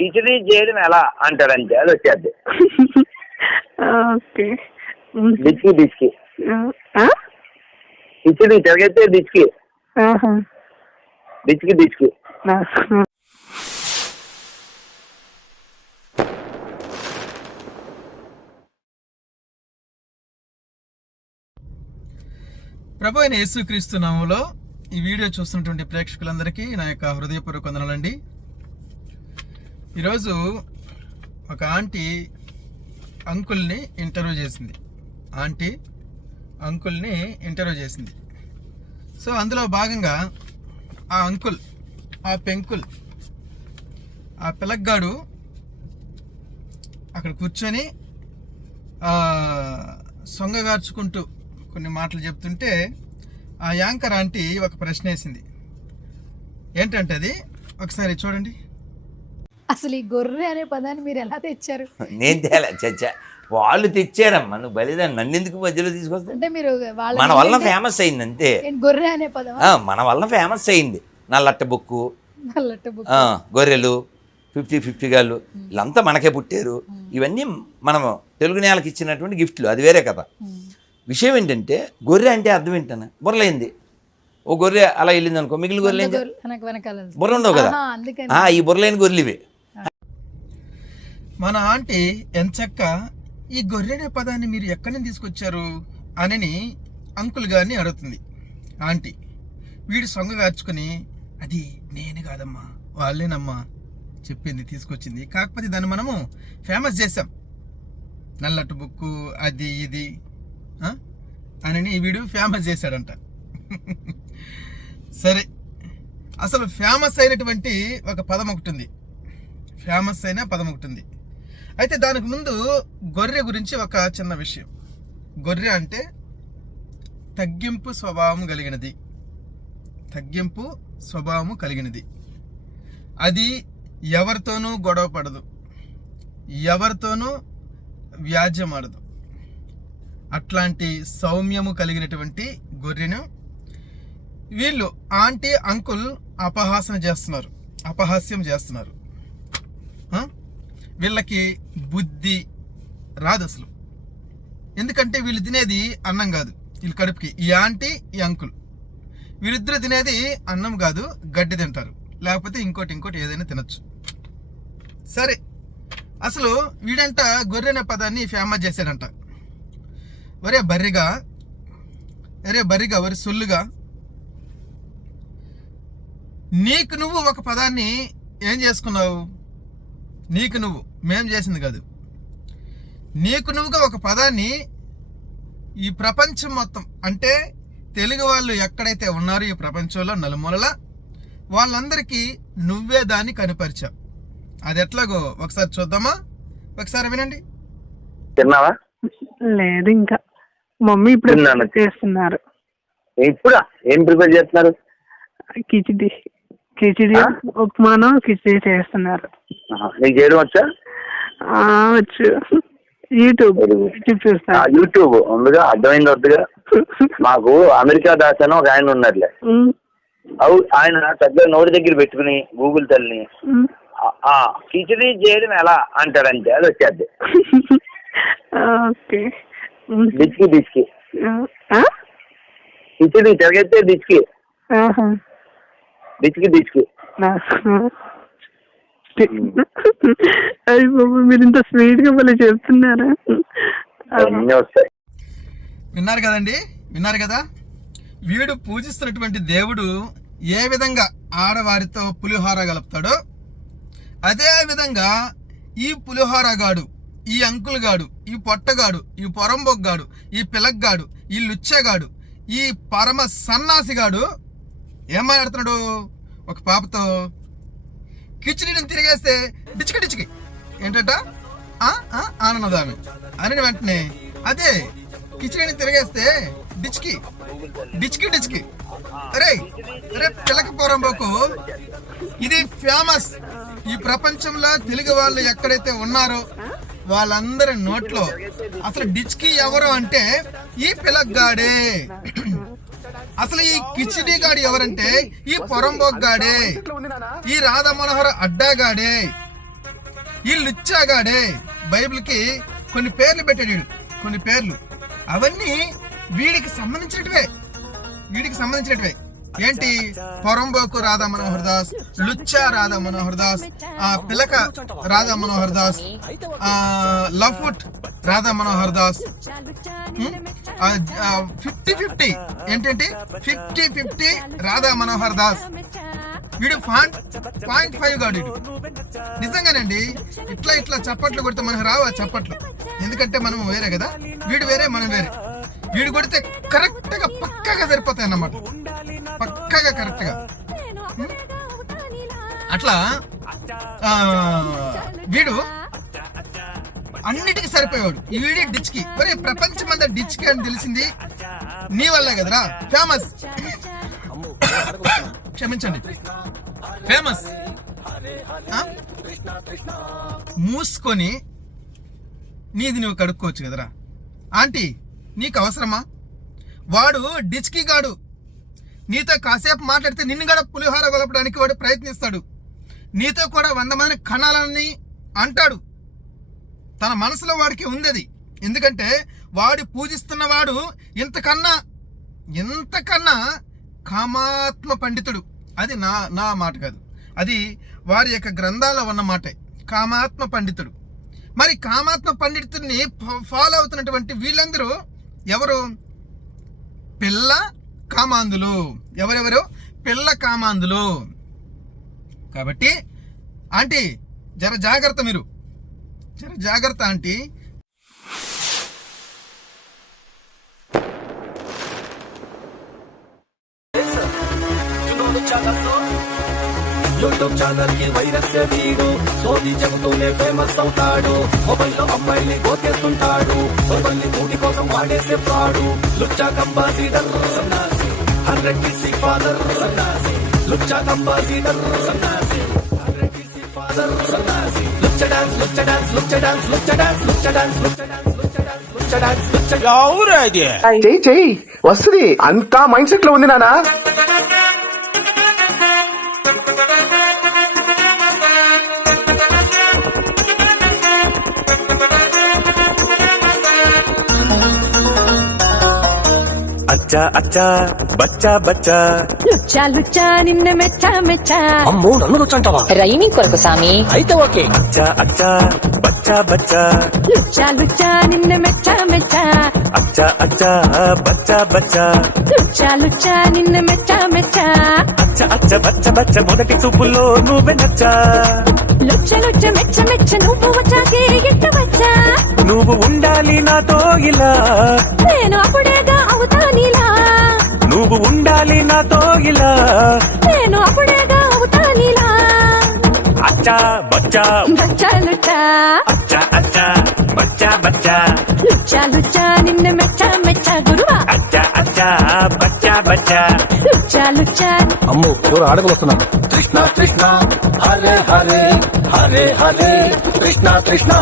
కిచిడి చేయడం ఎలా అంటారంటే అది వచ్చేది. ఓకే. డిచ్కి కిచిడి తిరగైతే డిచ్కి డిచ్కి. ప్రభు అయిన యేసుక్రీస్తు నామములో ఈ వీడియో చూస్తున్నటువంటి ప్రేక్షకులందరికీ నా యొక్క హృదయపూర్వక వందనాలండి. ఈరోజు ఒక ఆంటీ అంకుల్ని ఇంటర్వ్యూ చేసింది. సో అందులో భాగంగా ఆ అంకుల్, ఆ పెంకుల్, ఆ పిల్లగాడు అక్కడ కూర్చొని సొంగగార్చుకుంటూ కొన్ని మాటలు చెప్తుంటే ఆ యాంకర్ ఆంటీ ఒక ప్రశ్న వేసింది. ఏంటంటే అది ఒకసారి చూడండి. అసలు ఈ గొర్రె అనే పదాన్ని మీరు ఎలా తెచ్చారు? నేను తేలా చచ్చా, వాళ్ళు తెచ్చారమ్మా. నువ్వు బలిదాన్ని నన్ను ఎందుకు మధ్యలో తీసుకొస్తా? అంటే మీరు మన వల్ల ఫేమస్ అయింది అంతే. గొర్రె అనే పదం మన వల్ల ఫేమస్ అయింది. నల్లట్ట బుక్కు, గొర్రెలు, 50-50 గాళ్ళు వీళ్ళంతా మనకే పుట్టారు. ఇవన్నీ మనం తెలుగు నేలకి ఇచ్చినటువంటి గిఫ్ట్లు, అది వేరే కదా. విషయం ఏంటంటే గొర్రె అంటే అర్థం ఏంటన్నా, బుర్రలైంది. ఓ గొర్రె అలా వెళ్ళింది అనుకో, మిగిలిన గొర్రెలు బుర్ర ఉండవు కదా, ఈ బుర్రలేని గొర్రెలు ఇవే. మన ఆంటీ ఎంచక్క ఈ గొర్రె అనే పదాన్ని మీరు ఎక్కడి నుంచి తీసుకొచ్చారు అని అంకుల్ గారిని అడుగుతుంది ఆంటీ. వీడు సొంగగార్చుకొని అది నేను కాదమ్మా, వాళ్ళేనమ్మా చెప్పింది, తీసుకొచ్చింది. కాకపోతే దాన్ని మనము ఫేమస్ చేసాం. నల్లట్టు బుక్కు, అది ఇది అని వీడు ఫేమస్ చేశాడంట. సరే, అసలు ఫేమస్ అయినటువంటి ఒక పదం ఒకటి ఉంది, అయితే దానికి ముందు గొర్రె గురించి ఒక చిన్న విషయం. గొర్రె అంటే తగ్గింపు స్వభావం కలిగినది. అది ఎవరితోనూ గొడవ పడదు, ఎవరితోనూ వ్యాజ్యమాడదు. అట్లాంటి సౌమ్యము కలిగినటువంటి గొర్రెను వీళ్ళు ఆంటీ అంకుల్ అపహాస్యం చేస్తున్నారు. వీళ్ళకి బుద్ధి రాదు అసలు. ఎందుకంటే వీళ్ళు తినేది అన్నం కాదు, వీళ్ళ కడుపుకి. ఈ ఆంటీ, ఈ అంకుల్ వీళ్ళిద్దరు తినేది అన్నం కాదు, గడ్డి తింటారు, లేకపోతే ఇంకోటి ఏదైనా తినచ్చు. సరే, అసలు వీడంట గొర్రె అనే పదాన్ని ఫేమస్ చేశాడంట. ఒరే బర్రిగా, ఒరే సొల్లుగా, నీకు నువ్వు ఒక పదాన్ని ఏం చేసుకున్నావు? మేం చేసింది కాదు, నీకు నువ్వుగా ఒక పదాన్ని ఈ ప్రపంచం మొత్తం, అంటే తెలుగు వాళ్ళు ఎక్కడైతే ఉన్నారో ఈ ప్రపంచంలో నలుమూలల వాళ్ళందరికీ నువ్వే దాన్ని కనిపరిచావు. అది ఎట్లాగో ఒకసారి చూద్దామా? ఒకసారి వినండి. తిన్నావా? లేదు, ఇంకా మమ్మీ ఇప్పుడు చేస్తున్నారు. ఇప్పుడా ఏం ప్రిపేర్ చేస్తున్నారు? కిచిడి ఉప్మాను కిచిడి చేస్తున్నారు. నీకు చేయడం వచ్చా? వచ్చు. యూట్యూబ్ చూస్తా. యూట్యూబ్ ఉందిగా, అర్థమైంది వద్దుగా. మాకు అమెరికా దాస్ అని ఒక ఆయన ఉన్నారులే, ఆయన చక్కగా నోటి దగ్గర పెట్టుకుని గూగుల్ తల్లిని కిచిడి చేయడం ఎలా అంటారంటే అది వచ్చేది. డిచ్కి కిచిడి తిరగైతే డిచ్కి మీరు ఇంత స్వీట్ గా మళ్ళీ చెప్తున్నారా? విన్నారు కదా. వీడు పూజిస్తున్నటువంటి దేవుడు ఏ విధంగా ఆడవారితో పులిహోర కలుపుతాడో అదే విధంగా ఈ పులిహోరగాడు, ఈ అంకుల్ గాడు, ఈ పొట్టగాడు, ఈ పొరంబొగ్గాడు, ఈ పిలగ్గాడు, ఈ లుచ్చగాడు, ఈ పరమ సన్నాసిగాడు ఏం మాట్లాడుతున్నాడు? ఒక పాపతో కిచిడిని తిరిగేస్తే డిచికి ఏంటట ఆనందామి అని వెంటనే అదే కిచిడిని తిరిగేస్తే డిచ్కి అరే పిలక పొరంబోకు ఇది ఫేమస్. ఈ ప్రపంచంలో తెలుగు వాళ్ళు ఎక్కడైతే ఉన్నారో వాళ్ళందరి నోట్లో అసలు డిచ్కి ఎవరు అంటే ఈ పిలగ్గాడే. అసలు ఈ కిచిడి గాడి ఎవరంటే ఈ పొరంబోక్ గాడే, ఈ రాధా మనోహర్ అడ్డాగాడే. ఈ లుచ్చాగాడే బైబిల్కి కొన్ని పేర్లు పెట్టాడు వీడు, కొన్ని పేర్లు. అవన్నీ వీడికి సంబంధించినటివే. ఏంటి? పొరంబోకు రాధా మనోహర్ దాస్, లుచ్చా రాధా మనోహర్ దాస్, పిలక రాధా మనోహర్ దాస్, లఫుట్ రాధా మనోహర్ దాస్, 50-50 ఏంటంటే 50-50 రాధా మనోహర్ దాస్. వీడు 0.5 గాడు వీడు. నిజంగానండి. ఇట్లా చప్పట్లు కొడితే మనకు రావా చప్పట్లు? ఎందుకంటే మనం వేరే కదా, వీడు వేరే మనం వేరే. వీడు కొడితే కరెక్ట్ గా పక్కగా సరిపోతాయి అన్నమాట, పక్కగా కరెక్ట్ గా. అట్లా వీడు అన్నిటికీ సరిపోయాడు. ఈ వీడి డిచ్ కి మరి ప్రపంచమంతా డిచ్ కి అని తెలిసింది నీ వల్లే కదరా. ఫేమస్, క్షమించండి, ఫేమస్. మూసుకొని నీది నువ్వు కడుక్కోవచ్చు కదరా. ఆంటీ నీకు అవసరమా? వాడు డిచ్కి గాడు. నీతో కాసేపు మాట్లాడితే నిన్ను కూడా పులిహోర గొలపడానికి వాడు ప్రయత్నిస్తాడు. నీతో కూడా 100 మంది కణాలని అంటాడు. తన మనసులో వాడికి ఉంది అది. ఎందుకంటే వాడు పూజిస్తున్నవాడు ఇంతకన్నా కామాత్మ పండితుడు. అది నా మాట కాదు, అది వారి యొక్క గ్రంథాల్లో ఉన్న మాటే, కామాత్మ పండితుడు. మరి కామాత్మ పండితుడిని ఫాలో అవుతున్నటువంటి వీళ్ళందరూ ఎవరు? పిల్ల కామాంధులు. ఎవరెవరు? పిల్ల కామాంధులు. కాబట్టి ఆంటీ జర జాగ్రత్త, మీరు జర జాగ్రత్త ఆంటీ. యూట్యూబ్ ఛానల్ కి వైరస్ వీడు, సోది చెబుతూనే ఫేమస్ అవుతాడు. మొబైల్లో అమ్మాయిని గోకేస్తుంటాడు, మొబైల్ని కూటి కోసం వాడేసే ఫ్రాడు. లుచ్చా కంబాసీడర్ సన్నాసి, 100 KC ఫాదర్ సన్నాసి. లుచ్చా కంబాసీడర్ సన్నాసి, 100 KC ఫాదర్ సన్నాసి. లుచ్చ డాన్స్, లుచ్చ డాన్స్, లుచ్చ డాన్స్, లుచ్చ డాన్స్, లుచ్చ డాన్స్, లుచ్చ డాన్స్, లుచ్చ డాన్స్, లుచ్చ డాన్స్, లుచ్చ డాన్స్. చెయ్యి వస్తుంది. అంతా మైండ్ సెట్ లో ఉంది నానా. అచ్చా అచ్చా బచ్చా బచ్చా, లుచ్చా లుచ్చా నిన్న మెచ్చా మెచ్చా. అమ్మో నన్ను రుచంటావా? రైమింగ్ కొరకు సామి అయితే ఓకే. అచ్చా అచ్చా బచ్చా బచ్చా, లుచ్చా లుచ్చా నిన్న మెచ్చా మెచ్చా. అచ్చా అచ్చా బచ్చా బచ్చా, లుచ్చా లుచ్చా నిన్న మెచ్చా మెచ్చా. అచ్చ అచ్చ బచ్చ బచ్చ మొదటి చూపుల్లో నువ్వే నచ్చా. లుచ్చ లుచ్చ మెచ్చ మెచ్చ నువ్వు వచ్చాకే ఎట్ట వచ్చా. నువ్వు ఉండాలి నాతో ఇలా, నేను అప్పుడేగా అవుతానిలా. నువ్వు ఉండాలి నాతో ఇలా, నేను అప్పుడేగా అవుతానిలా. అచ్చా బచ్చా బచ్చా లుచ్చా, అచ్చా అచ్చా బచ్చా బచ్చా, లుచ్చా లుచ్చా నిన్న మెచ్చా మెచ్చా. గురువా అచ్చా అచ్చా బచ్చా బచ్చా, లుచ్చా లుచ్చా. అమ్మో ఎవరు ఆడగలు వస్తున్నారు. కృష్ణ కృష్ణ హరే హరే హరే హరే కృష్ణ కృష్ణ.